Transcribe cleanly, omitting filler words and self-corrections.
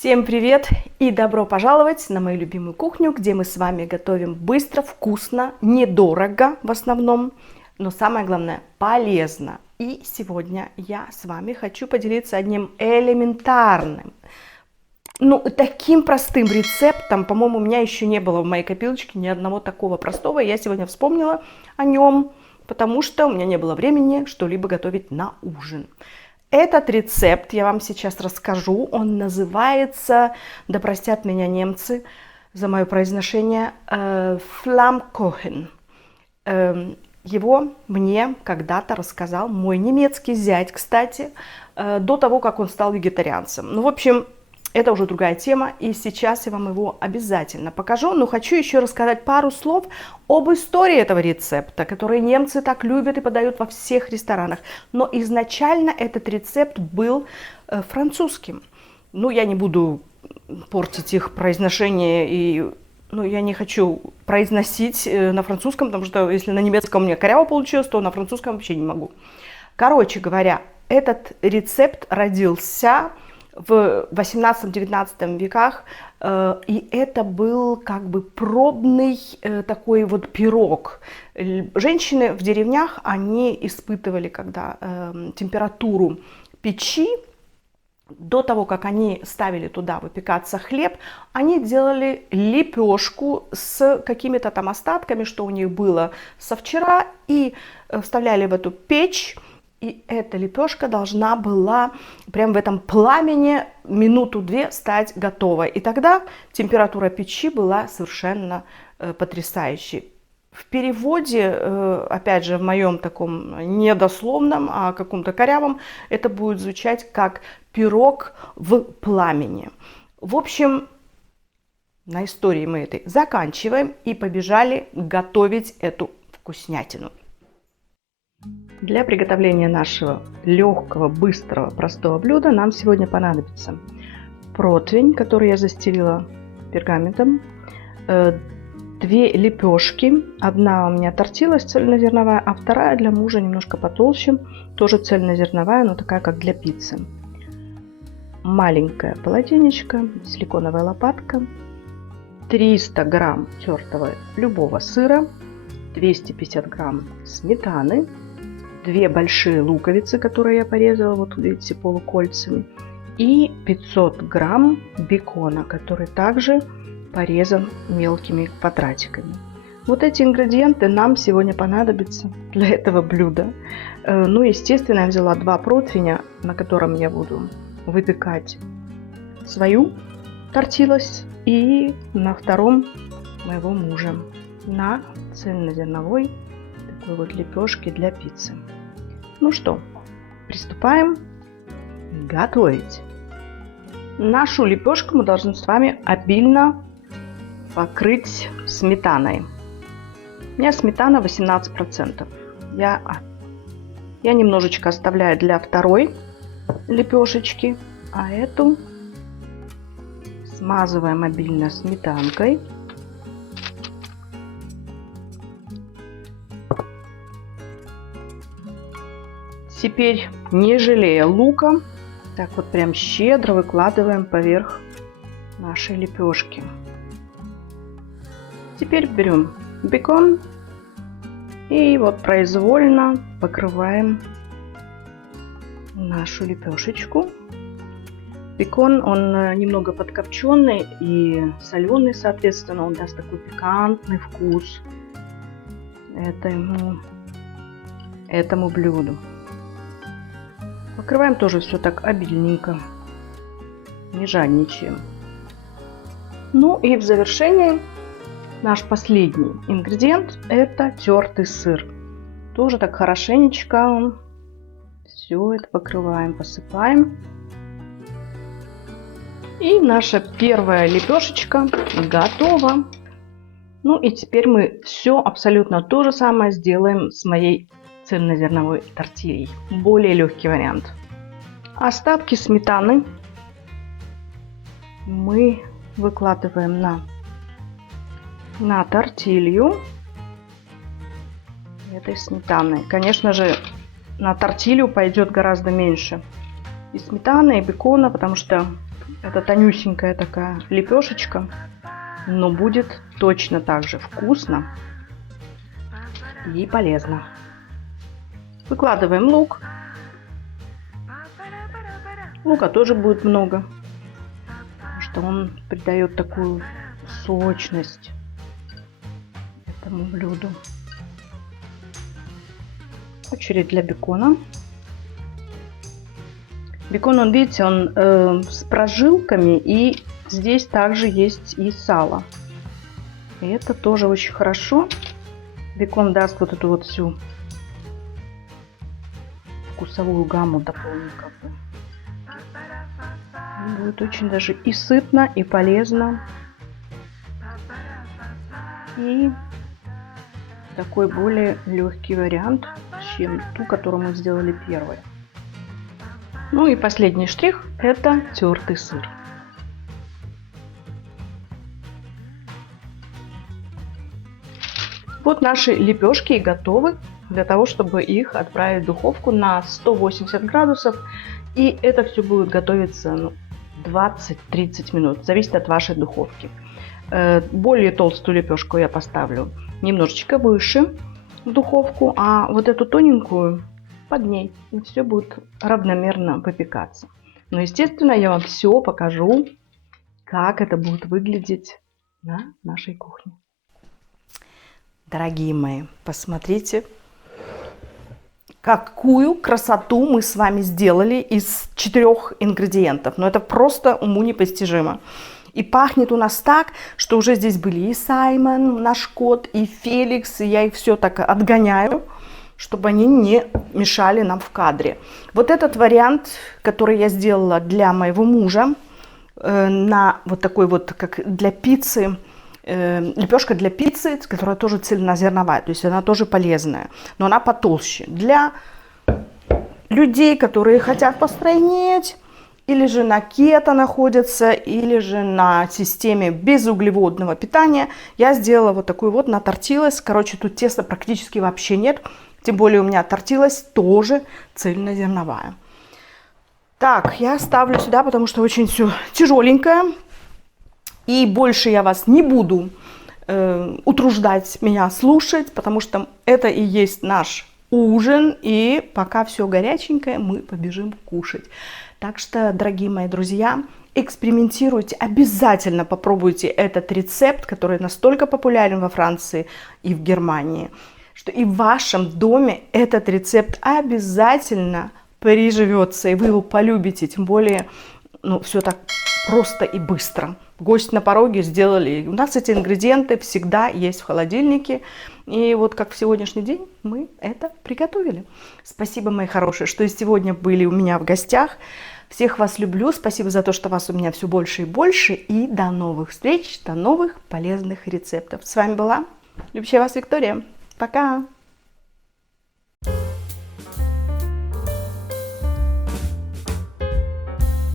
Всем привет и добро пожаловать на мою любимую кухню, где мы с вами готовим быстро, вкусно, недорого в основном, но самое главное полезно. И сегодня я с вами хочу поделиться одним элементарным, таким простым рецептом. По-моему, у меня еще не было в моей копилочке ни одного такого простого. Я сегодня вспомнила о нем, потому что у меня не было времени что-либо готовить на ужин. Этот рецепт я вам сейчас расскажу. Он называется, да простят меня немцы за мое произношение, Flammkuchen. Его мне когда-то рассказал мой немецкий зять, кстати, до того, как он стал вегетарианцем. В общем, это уже другая тема, и сейчас я вам его обязательно покажу. Но хочу еще рассказать пару слов об истории этого рецепта, который немцы так любят и подают во всех ресторанах. Но изначально этот рецепт был французским. Я не буду портить их произношение, и я не хочу произносить на французском, потому что если на немецком у меня коряво получилось, то на французском вообще не могу. Короче говоря, этот рецепт родился в 18-19 веках, и это был как бы пробный такой вот пирог. Женщины в деревнях, они испытывали, когда температуру печи, до того, как они ставили туда выпекаться хлеб, они делали лепешку с какими-то там остатками, что у них было со вчера, и вставляли в эту печь. И эта лепешка должна была прямо в этом пламени минуту-две стать готовой. И тогда температура печи была совершенно потрясающей. В переводе, опять же, в моем таком недословном, а каком-то корявом, это будет звучать как пирог в пламени. В общем, на истории мы этой заканчиваем и побежали готовить эту вкуснятину. Для приготовления нашего легкого, быстрого, простого блюда нам сегодня понадобится противень, который я застелила пергаментом, 2 лепешки, одна у меня тортилась цельнозерновая, а вторая для мужа немножко потолще, тоже цельнозерновая, но такая как для пиццы. Маленькое полотенечко, силиконовая лопатка, 300 грамм тертого любого сыра, 250 грамм сметаны, 2 большие луковицы, которые я порезала, вот видите, полукольцами, и 500 грамм бекона, который также порезан мелкими квадратиками. Вот эти ингредиенты нам сегодня понадобятся для этого блюда. Естественно, я взяла 2 противня, на котором я буду выпекать свою тортилась, и на втором моего мужа, на цельнозерновой такой вот лепешке для пиццы. Ну что, приступаем готовить. Нашу лепешку мы должны с вами обильно покрыть сметаной. У меня сметана 18%. Я немножечко оставляю для второй лепешечки, а эту смазываем обильно сметанкой. Теперь, не жалея лука, так вот прям щедро выкладываем поверх нашей лепешки. Теперь берем бекон и вот произвольно покрываем нашу лепешечку. Бекон, он немного подкопченный и соленый, соответственно, он даст такой пикантный вкус этому блюду. Покрываем тоже все так обильненько, не жадничаем. И в завершении наш последний ингредиент – это тертый сыр. Тоже так хорошенечко все это покрываем, посыпаем. И наша первая лепешечка готова. И теперь мы все абсолютно то же самое сделаем с моей цельнозерновой тортильей. Более легкий вариант. Остатки сметаны мы выкладываем на тортилью этой сметаны. Конечно же, на тортилью пойдет гораздо меньше и сметаны, и бекона, потому что Это тонюсенькая такая лепешечка, но будет точно так же вкусно и полезно. Выкладываем лук. Лука тоже будет много, потому что он придает такую сочность этому блюду. Очередь для бекона. Бекон, он, видите, он с прожилками, и здесь также есть и сало. И это тоже очень хорошо. Бекон даст вот эту вот всю вкусовую гамму дополнительную. Будет очень даже и сытно, и полезно. И такой более легкий вариант, чем ту, которую мы сделали первой. Ну и последний штрих – это тертый сыр. Вот наши лепешки и готовы для того, чтобы их отправить в духовку на 180 градусов. И это все будет готовиться 20-30 минут, зависит от вашей духовки. Более толстую лепешку я поставлю немножечко выше в духовку, а вот эту тоненькую под ней. И все будет равномерно выпекаться. Но, естественно, я вам все покажу, как это будет выглядеть на нашей кухне. Дорогие мои, посмотрите, какую красоту мы с вами сделали из 4 ингредиентов. Но это просто уму непостижимо. И пахнет у нас так, что уже здесь были и Саймон, наш кот, и Феликс. И я их все так отгоняю, чтобы они не мешали нам в кадре. Вот этот вариант, который я сделала для моего мужа, на вот такой вот, как для пиццы, лепешка для пиццы, которая тоже цельнозерновая, то есть она тоже полезная, но она потолще. Для людей, которые хотят постройнеть, или же на кето находятся, или же на системе безуглеводного питания, я сделала вот такую вот на тортилос. Короче, тут теста практически вообще нет. Тем более у меня тортилос тоже цельнозерновая. Так, я ставлю сюда, потому что очень все тяжеленькое. И больше я вас не буду утруждать меня слушать, потому что это и есть наш ужин. И пока все горяченькое, мы побежим кушать. Так что, дорогие мои друзья, экспериментируйте, обязательно попробуйте этот рецепт, который настолько популярен во Франции и в Германии, что и в вашем доме этот рецепт обязательно приживется, и вы его полюбите, тем более, все так просто и быстро. Гость на пороге сделали. У нас эти ингредиенты всегда есть в холодильнике, и вот как в сегодняшний день мы это приготовили. Спасибо, мои хорошие, что сегодня были у меня в гостях. Всех вас люблю, спасибо за то, что вас у меня все больше и больше, и до новых встреч, до новых полезных рецептов. С вами была любящая вас Виктория. Пока!